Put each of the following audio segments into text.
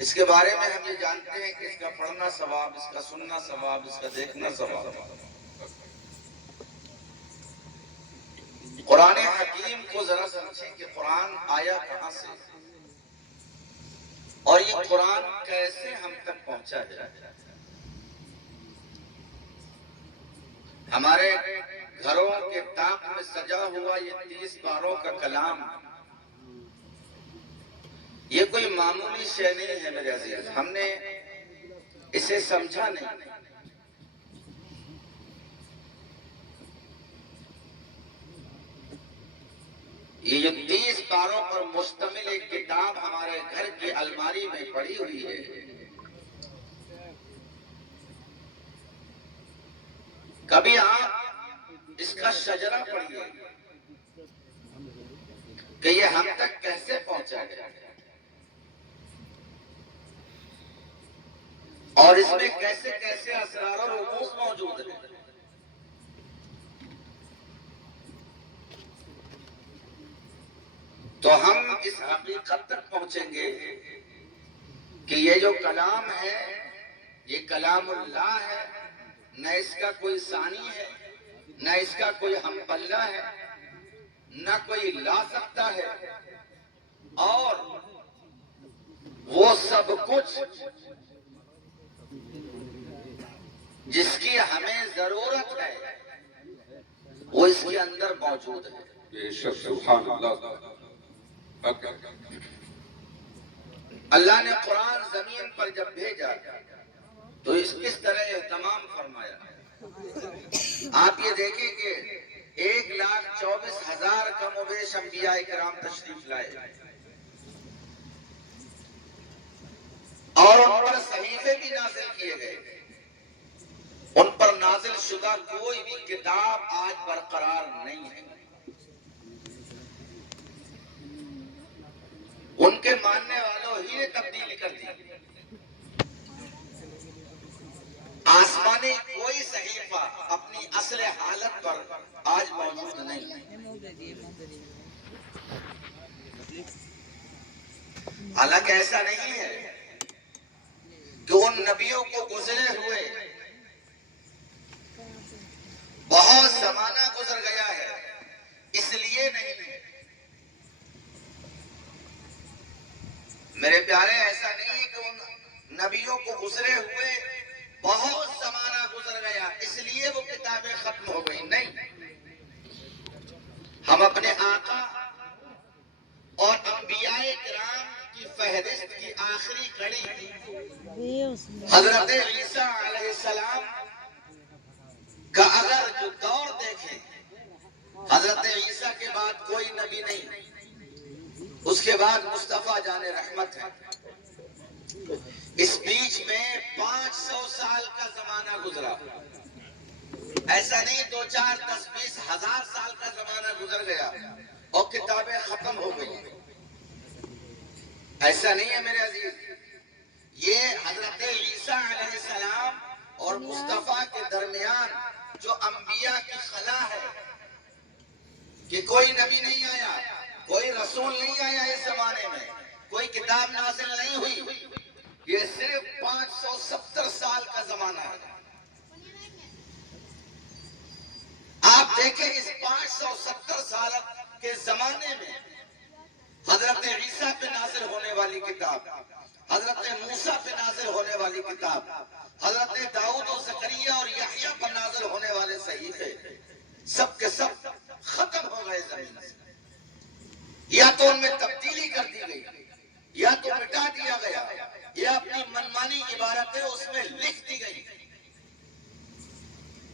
اس کے بارے میں ہم یہ جانتے ہیں کہ اس کا پڑھنا ثواب، اس کا سننا ثواب، اس کا دیکھنا ثواب۔ قرآن حکیم کو ذرا سمجھیں کہ قرآن آیا کہاں سے اور یہ قرآن کیسے ہم تک پہنچا ہے۔ ہمارے گھروں کے طاق میں سجا ہوا یہ 30 پاروں کا کلام، یہ کوئی معمولی شے نہیں ہے میرے عزیز، ہم نے اسے سمجھا نہیں۔ یہ جو 30 پاروں پر مشتمل ایک کتاب ہمارے گھر کی الماری میں پڑی ہوئی ہے، کبھی آپ اس کا شجرہ پڑھیے کہ یہ ہم تک کیسے پہنچا گیا اور اس میں کیسے کیسے اسرار اور رموز موجود ہیں۔ تو ہم اس حقیقت تک پہنچیں گے کہ یہ جو کلام ہے یہ کلام اللہ ہے، نہ اس کا کوئی ثانی ہے، نہ اس کا کوئی ہم پلہ ہے، نہ کوئی لا سکتا ہے، اور وہ سب کچھ جس کی ہمیں ضرورت ہے وہ اس کے اندر موجود ہے۔ بے شک سبحان اللہ۔ اللہ نے قرآن زمین پر جب بھیجا تو اس کس طرح اہتمام فرمایا۔ آپ یہ دیکھیں کہ 1,24,000 کم و بیش انبیاء کرام تشریف لائے اور ان پر صحیفے بھی نازل کیے گئے۔ ان پر نازل شدہ کوئی بھی کتاب آج برقرار نہیں ہے۔ ان کے ماننے والوں ہی نے تبدیل کر دی۔ آسمانی کوئی صحیفہ اپنی اصل حالت پر آج موجود نہیں ہے۔ حالانکہ ایسا نہیں ہے کہ ان نبیوں کو گزرے ہوئے بہت زمانہ گزر گیا ہے، اس لیے نہیں ہے میرے پیارے، ایسا نہیں ہے کہ ان نبیوں کو گزرے ہوئے بہت زمانہ گزر گیا اس لیے وہ کتابیں ختم ہو گئی، نہیں۔ ہم اپنے آقا اور انبیاء کرام کی فہرست کی آخری کڑی حضرت عیسیٰ علیہ السلام کا اگر جو دور دیکھیں، حضرت عیسیٰ کے بعد کوئی نبی نہیں، اس کے بعد مصطفیٰ جان رحمت ہے۔ اس بیچ میں 500 سال کا زمانہ گزرا، ایسا نہیں 2 4 10 20 ہزار سال کا زمانہ گزر گیا اور کتابیں ختم ہو گئی، ایسا نہیں ہے میرے عزیز۔ یہ حضرت عیسیٰ علیہ السلام اور مصطفیٰ کے درمیان جو انبیاء کی خلا ہے کہ کوئی نبی نہیں آیا، کوئی رسول نہیں آیا اس زمانے میں، کوئی کتاب نازل نہیں ہوئی، یہ صرف 570 سال کا زمانہ ہے۔ آپ دیکھیں اس 570 سال کے زمانے میں حضرت عیسیٰ پہ نازل ہونے والی کتاب، حضرت موسیٰ پہ نازل ہونے والی کتاب، حضرت داؤد و زکریا اور یحییٰ پر نازل ہونے والے صحیفے سب کے سب ختم ہو گئے زمین سے۔ یا تو ان میں تبدیلی کر دی گئی، یا تو مٹا دیا گیا، یا اپنی منمانی عبارتیں اس میں لکھ دی گئی۔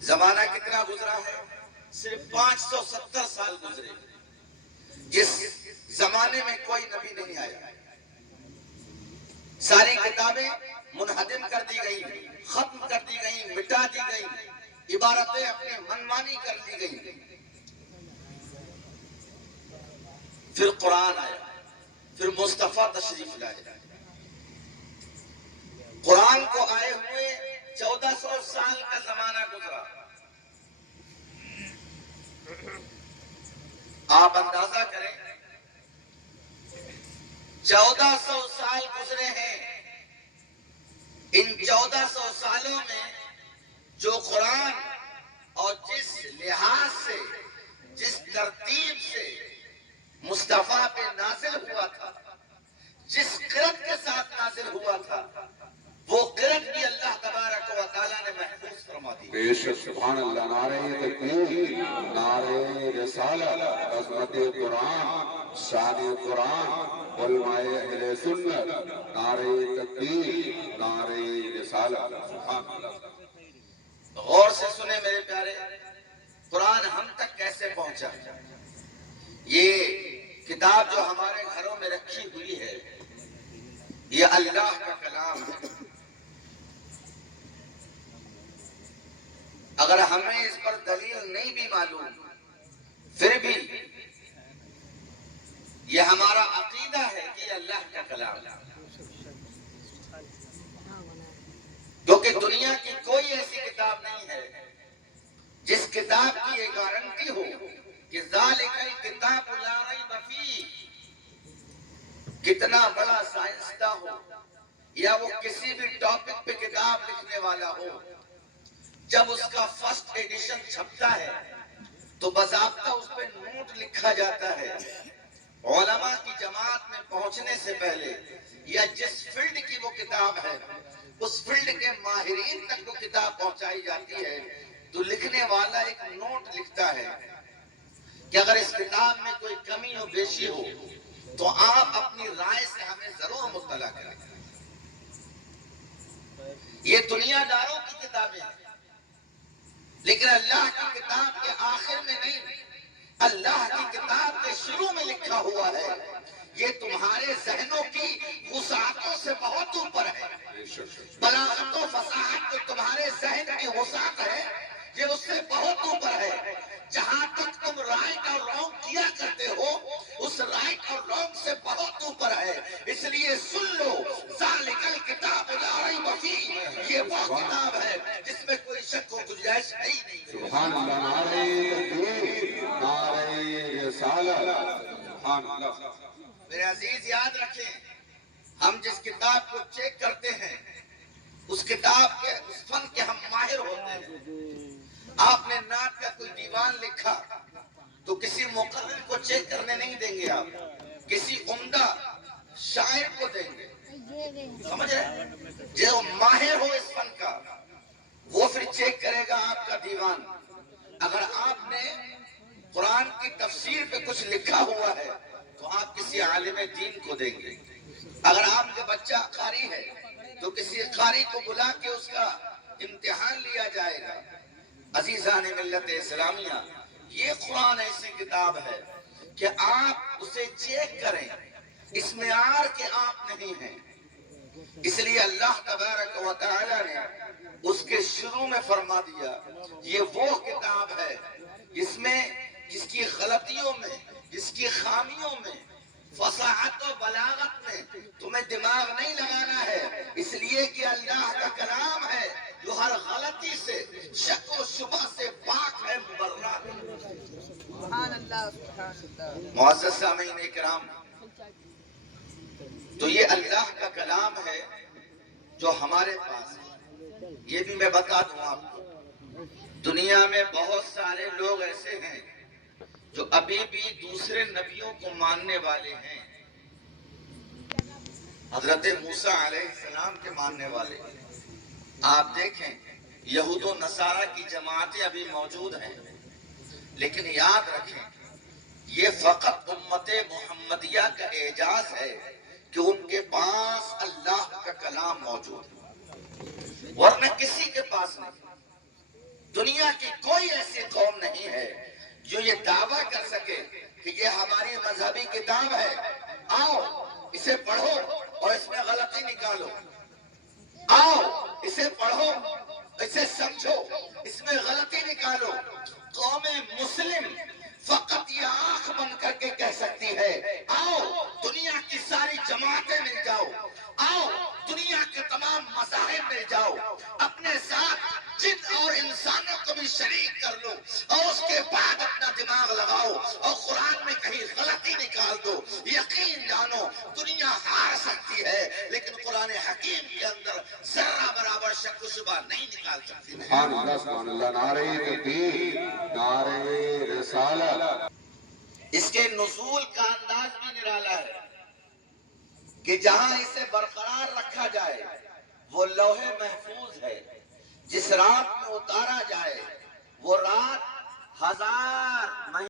زمانہ کتنا گزرا ہے؟ صرف 570 سال گزرے، جس زمانے میں کوئی نبی نہیں آیا۔ ساری کتابیں منہدم کر دی گئی، ختم کر دی گئی، مٹا دی گئی، عبارتیں اپنے منمانی کر دی گئی۔ پھر قرآن آیا، پھر مصطفیٰ تشریف لائے۔ قرآن کو آئے ہوئے 1400 سال کا زمانہ گزرا۔ آپ اندازہ کریں 1400 سال گزرے ہیں. ان 1400 سالوں میں جو قرآن اور جس لحاظ سے، جس ترتیب سے مصطفیٰ پہ نازل ہوا تھا، جس قرت کے ساتھ نازل ہوا تھا، وہ قرت بھی اللہ تبارک و تعالیٰ نے محفوظ فرما دی. بے شک سبحان اللہ. نعرہ تکبیر، نعرہ رسالت، عظمت قرآن، شان قرآن، علماء اہل سنت، نعرہ تکبیر، نعرہ رسالت. سبحان اللہ. غور سے سنیں میرے پیارے، قرآن ہم تک کیسے پہنچا. یہ کتاب جو ہمارے گھروں میں رکھی ہوئی ہے، یہ اللہ کا کلام ہے. اگر ہمیں اس پر دلیل نہیں بھی معلوم، پھر بھی یہ ہمارا عقیدہ ہے کہ یہ اللہ کا کلام ہے. کیونکہ دنیا کی کوئی ایسی کتاب نہیں ہے جس کتاب کی یہ گارنٹی ہو کہ ذالک الکتاب لا ریب فیہ. کتنا بڑا سائنسداں ہو یا وہ کسی بھی ٹاپک پہ کتاب لکھنے والا ہو، جب اس کا فرسٹ ایڈیشن چھپتا ہے تو باضابطہ اس پہ نوٹ لکھا جاتا ہے. علماء کی جماعت میں پہنچنے سے پہلے یا جس فیلڈ کی وہ کتاب ہے، اس فیلڈ کے ماہرین تک وہ کتاب پہنچائی جاتی ہے تو لکھنے والا ایک نوٹ لکھتا ہے کہ اگر اس کتاب میں کوئی کمی و بیشی ہو تو آپ اپنی رائے سے ہمیں ضرور مطلع کریں. یہ دنیا داروں کی کتابیں ہیں، لیکن اللہ کی کتاب کے آخر میں نہیں، اللہ کی کتاب کے شروع میں لکھا ہوا ہے یہ تمہارے ذہنوں کی وسعتوں سے بہت اوپر ہے. بلاغت و فصاحت جو تمہارے ذہن کی وسعت ہے، یہ اس سے بہت اوپر ہے. جہاں تک تم رائٹ اور رانگ کیا کرتے ہو، اس رائٹ اور رانگ سے بہت اوپر ہے. اس لیے سن لو، ذالک الکتاب لا ریب فیہ، یہ وہ کتاب ہے جس میں کوئی شک و گنجائش ہے ہی نہیں. سبحان اللہ. نعرہ تکبیر، نعرہ رسالت. سبحان اللہ. میرے عزیز یاد رکھیں، ہم جس کتاب کو چیک کرتے ہیں، اس کتاب کے اس فن کے ہم ماہر ہوتے ہیں. آپ نے نعت کا کوئی دیوان لکھا تو کسی مقرر کو چیک کرنے نہیں دیں گے، آپ کسی عمدہ شاعر کو دیں گے. سمجھ رہے؟ جو ماہر ہو اس فن کا، وہ پھر چیک کرے گا آپ کا دیوان. اگر آپ نے قرآن کی تفسیر پہ کچھ لکھا ہوا ہے تو آپ کسی عالم دین کو دیں گے. اگر آپ کا بچہ قاری ہے تو کسی قاری کو بلا کے اس کا امتحان لیا جائے گا. عزیزان ملت اسلامیہ، یہ قرآن ایسی کتاب ہے کہ آپ اسے چیک کریں، اس معیار کے آپ نہیں ہیں. اس لیے اللہ تبارک و تعالی نے اس کے شروع میں فرما دیا یہ وہ کتاب ہے جس میں، جس کی غلطیوں میں، جس کی خامیوں میں، فصاحت و بلاغت میں تمہیں دماغ نہیں لگانا ہے. اس لیے کہ اللہ کا کلام ہے جو ہر غلطی سے، شک و شبہ سے پاک ہے، مبرہ ہے. سبحان اللہ، سبحان اللہ. معزز سامعین کرام، تو یہ اللہ کا کلام ہے جو ہمارے پاس ہے. یہ بھی میں بتا دوں آپ کو، دنیا میں بہت سارے لوگ ایسے ہیں جو ابھی بھی دوسرے نبیوں کو ماننے والے ہیں. حضرت موسیٰ علیہ السلام کے ماننے والے. آپ دیکھیں، یہود و نصارہ کی جماعتیں ابھی موجود ہیں، لیکن یاد رکھیں یہ فقط امت محمدیہ کا اعجاز ہے کہ ان کے پاس اللہ کا کلام موجود ہے، ورنہ کسی کے پاس نہیں. دنیا کی کوئی ایسی قوم نہیں ہے جو یہ دعویٰ کر سکے کہ یہ ہماری مذہبی کتاب ہے، آؤ اسے پڑھو اور اس میں غلطی نکالو، آؤ اسے پڑھو، اسے سمجھو، اس میں غلطی نکالو. قوم مسلم فقط یہ آنکھ بند کر کے کہہ سکتی ہے آؤ دنیا کی ساری جماعتیں مل جاؤ، آؤ دنیا کے تمام مذاہب مل جاؤ، اپنے ساتھ جن اور انسانوں کو بھی شریک کر لو، اور اس کے بعد اپنا دماغ لگاؤ اور قرآن میں کہیں غلطی نکال دو. یقین جانو دنیا سکتی ہے لیکن قرآن حکیم کے اندر ذرہ برابر شک و شبہ نہیں نکال سکتی. سبحان اللہ سبحان اللہ. نعرہ تکبیر، نعرہ رسالت. اس کے نزول کا انداز بھی نرالا ہے کہ جہاں اسے برقرار رکھا جائے وہ لوح محفوظ ہے. جس رات میں اتارا جائے وہ رات 1000